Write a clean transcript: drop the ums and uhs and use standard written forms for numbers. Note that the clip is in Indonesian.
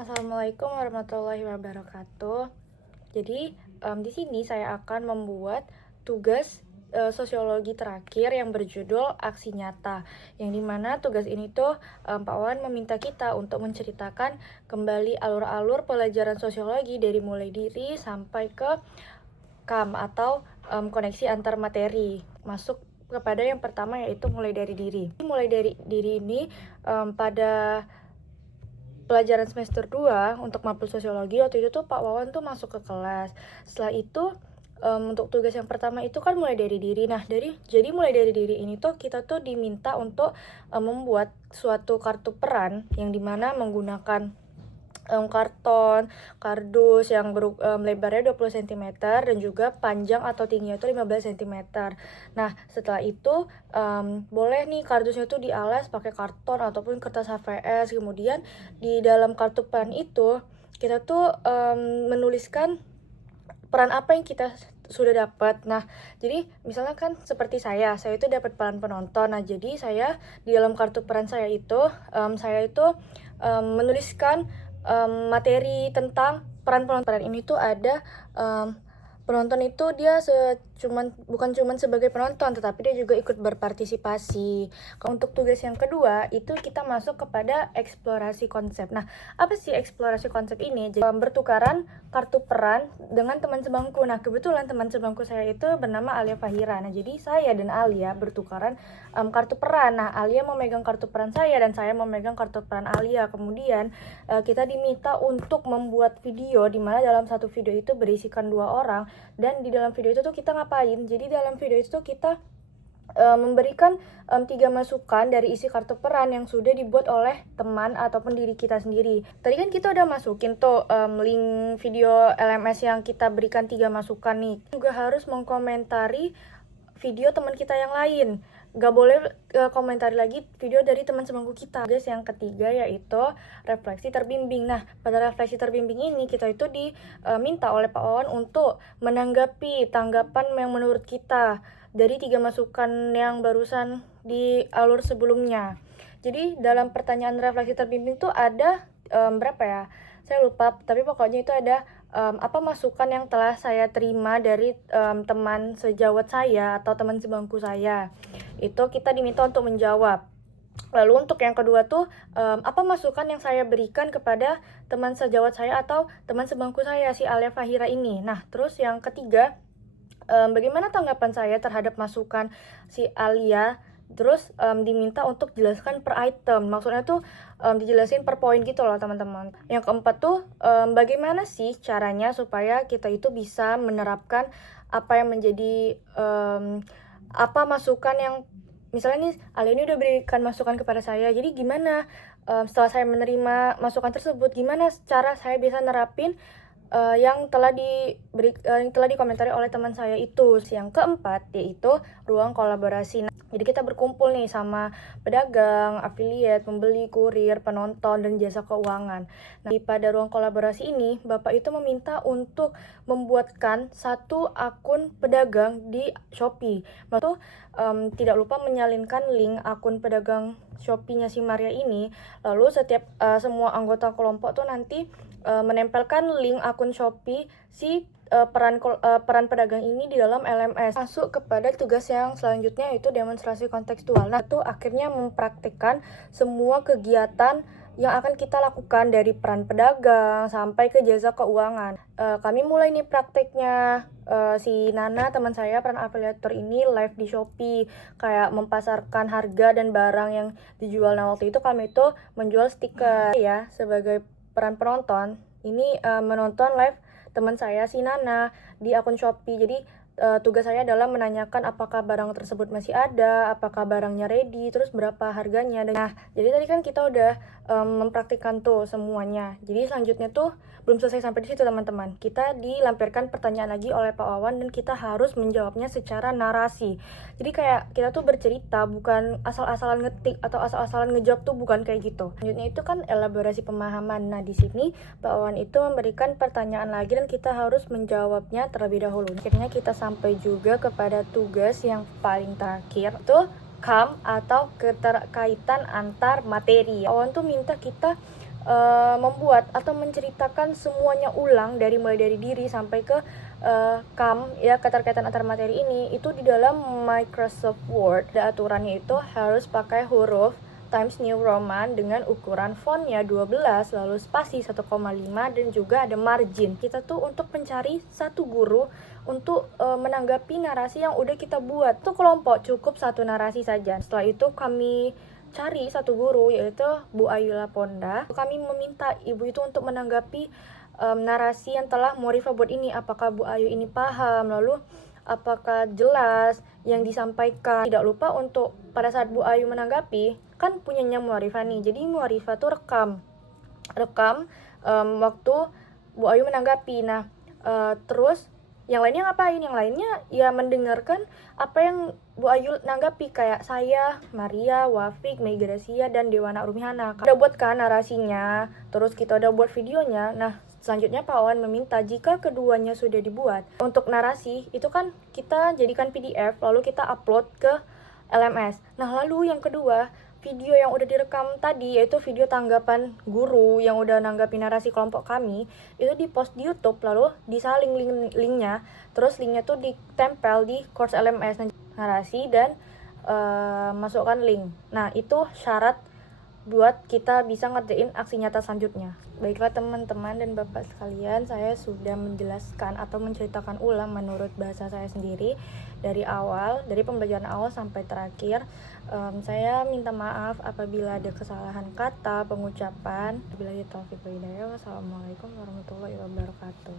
Assalamualaikum warahmatullahi wabarakatuh. Jadi di sini saya akan membuat tugas sosiologi terakhir yang berjudul aksi nyata. Yang dimana tugas ini tuh Pak Wan meminta kita untuk menceritakan kembali alur-alur pelajaran sosiologi dari mulai diri sampai ke KAM atau koneksi antar materi. Masuk kepada yang pertama yaitu mulai dari diri. Mulai dari diri ini pada pelajaran semester 2 untuk mapel sosiologi waktu itu tuh Pak Wawan tuh masuk ke kelas. Setelah itu untuk tugas yang pertama itu kan mulai dari diri. Nah, jadi mulai dari diri ini tuh kita tuh diminta untuk membuat suatu kartu peran yang dimana menggunakan karton, kardus yang lebarnya 20 cm dan juga panjang atau tingginya itu 15 cm. Nah, setelah itu boleh nih kardusnya tuh dialas pakai karton ataupun kertas HVS. Kemudian di dalam kartu peran itu kita tuh menuliskan peran apa yang kita sudah dapat. Nah, jadi misalnya kan seperti saya itu dapat peran penonton. Nah, jadi saya di dalam kartu peran saya itu menuliskan materi tentang peran penonton. Peran ini tuh ada penonton itu dia bukan cuman sebagai penonton, tetapi dia juga ikut berpartisipasi. Untuk tugas yang kedua itu kita masuk kepada eksplorasi konsep. Nah, apa sih eksplorasi konsep ini? Jadi, bertukaran kartu peran dengan teman sebangku. Nah, kebetulan teman sebangku saya itu bernama Alia Fahira. Nah, jadi saya dan Alia bertukaran kartu peran. Nah, Alia memegang kartu peran saya dan saya memegang kartu peran Alia. Kemudian kita diminta untuk membuat video di mana dalam satu video itu berisikan 2 orang, dan di dalam video itu tuh kita ngapain? Jadi dalam video itu tuh kita memberikan 3 masukan dari isi kartu peran yang sudah dibuat oleh teman ataupun diri kita sendiri. Tadi kan kita udah masukin tuh link video LMS yang kita berikan 3 masukan nih. Juga harus mengkomentari video teman kita yang lain. Gak boleh komentari lagi video dari teman sebangku kita. Guys, yang ketiga yaitu refleksi terbimbing. Nah, pada refleksi terbimbing ini kita itu diminta oleh Pak Wawan untuk menanggapi tanggapan yang menurut kita dari 3 masukan yang barusan di alur sebelumnya. Jadi dalam pertanyaan refleksi terbimbing tuh ada berapa ya? Saya lupa, tapi pokoknya itu ada apa masukan yang telah saya terima dari teman sejawat saya atau teman sebangku saya. Itu kita diminta untuk menjawab. Lalu untuk yang kedua tuh apa masukan yang saya berikan kepada teman sejawat saya atau teman sebangku saya, si Alia Fahira ini. Nah, terus yang ketiga, bagaimana tanggapan saya terhadap masukan si Alia. Terus diminta untuk jelaskan per item. Maksudnya tuh dijelasin per poin gitu loh teman-teman. Yang keempat tuh bagaimana sih caranya supaya kita itu bisa menerapkan apa yang menjadi apa masukan yang misalnya nih Alia ini udah berikan masukan kepada saya. Jadi gimana setelah saya menerima masukan tersebut, gimana cara saya bisa nerapin yang telah dikomentari oleh teman saya itu. Yang keempat yaitu ruang kolaborasi. Nah, jadi kita berkumpul nih sama pedagang, afiliat, pembeli, kurir, penonton, dan jasa keuangan. Nah, pada ruang kolaborasi ini Bapak itu meminta untuk membuatkan satu akun pedagang di Shopee. Lalu tidak lupa menyalinkan link akun pedagang Shopee-nya si Maria ini. Lalu setiap semua anggota kelompok tuh nanti menempelkan link akun Shopee si peran pedagang ini di dalam LMS. Masuk kepada tugas yang selanjutnya yaitu demonstrasi kontekstual. Nah, itu akhirnya mempraktikkan semua kegiatan yang akan kita lakukan dari peran pedagang sampai ke jasa keuangan. Kami mulai nih prakteknya. Si Nana teman saya peran afiliator ini live di Shopee, kayak mempasarkan harga dan barang yang dijual. Nah, waktu itu kami itu menjual stiker ya sebagai peran penonton. Ini menonton live teman saya si Nana di akun Shopee. Jadi tugas saya adalah menanyakan apakah barang tersebut masih ada, apakah barangnya ready, terus berapa harganya. Nah, jadi tadi kan kita udah mempraktikkan tuh semuanya. Jadi selanjutnya tuh belum selesai sampai di situ teman-teman. Kita dilampirkan pertanyaan lagi oleh Pak Wawan dan kita harus menjawabnya secara narasi. Jadi kayak kita tuh bercerita, bukan asal-asalan ngetik atau asal-asalan ngejawab tuh, bukan kayak gitu. Selanjutnya itu kan elaborasi pemahaman. Nah, di sini Pak Wawan itu memberikan pertanyaan lagi dan kita harus menjawabnya terlebih dahulu. Akhirnya kita sampai juga kepada tugas yang paling terakhir, tuh KAM atau keterkaitan antar materi. Awan tuh minta kita membuat atau menceritakan semuanya ulang mulai dari diri sampai ke kam ya, keterkaitan antar materi ini itu di dalam Microsoft Word. Ada aturannya itu harus pakai huruf Times New Roman dengan ukuran fontnya 12, lalu spasi 1,5, dan juga ada margin. Kita tuh untuk mencari satu guru untuk menanggapi narasi yang udah kita buat. Itu kelompok cukup satu narasi saja. Setelah itu kami cari satu guru, yaitu Bu Ayu Laponda. Kami meminta ibu itu untuk menanggapi narasi yang telah Morifa buat ini. Apakah Bu Ayu ini paham, lalu apakah jelas yang disampaikan. Tidak lupa untuk pada saat Bu Ayu menanggapi, kan punyanya Morifa nih, jadi Morifa tuh rekam waktu Bu Ayu menanggapi. Nah terus yang lainnya ngapain? Yang lainnya ya mendengarkan apa yang Bu Ayu nanggapi, kayak saya, Maria, Wafik, Mei Gracia, dan Dewana Rumihana. Udah buat kan narasinya, terus kita udah buat videonya. Nah selanjutnya Pak Wan meminta jika keduanya sudah dibuat, untuk narasi itu kan kita jadikan PDF lalu kita upload ke LMS. Nah lalu yang kedua, video yang udah direkam tadi, yaitu video tanggapan guru yang udah nanggapi narasi kelompok kami, itu dipost di YouTube, lalu disalin linknya, terus linknya tuh ditempel di course LMS narasi dan masukkan link. Nah itu syarat buat kita bisa ngerjain aksi nyata selanjutnya. Baiklah teman-teman dan bapak sekalian, saya sudah menjelaskan atau menceritakan ulang menurut bahasa saya sendiri dari pembelajaran awal sampai terakhir. Saya minta maaf apabila ada kesalahan kata, pengucapan. Wabillahi taufiq wal hidayah. Wassalamualaikum warahmatullahi wabarakatuh.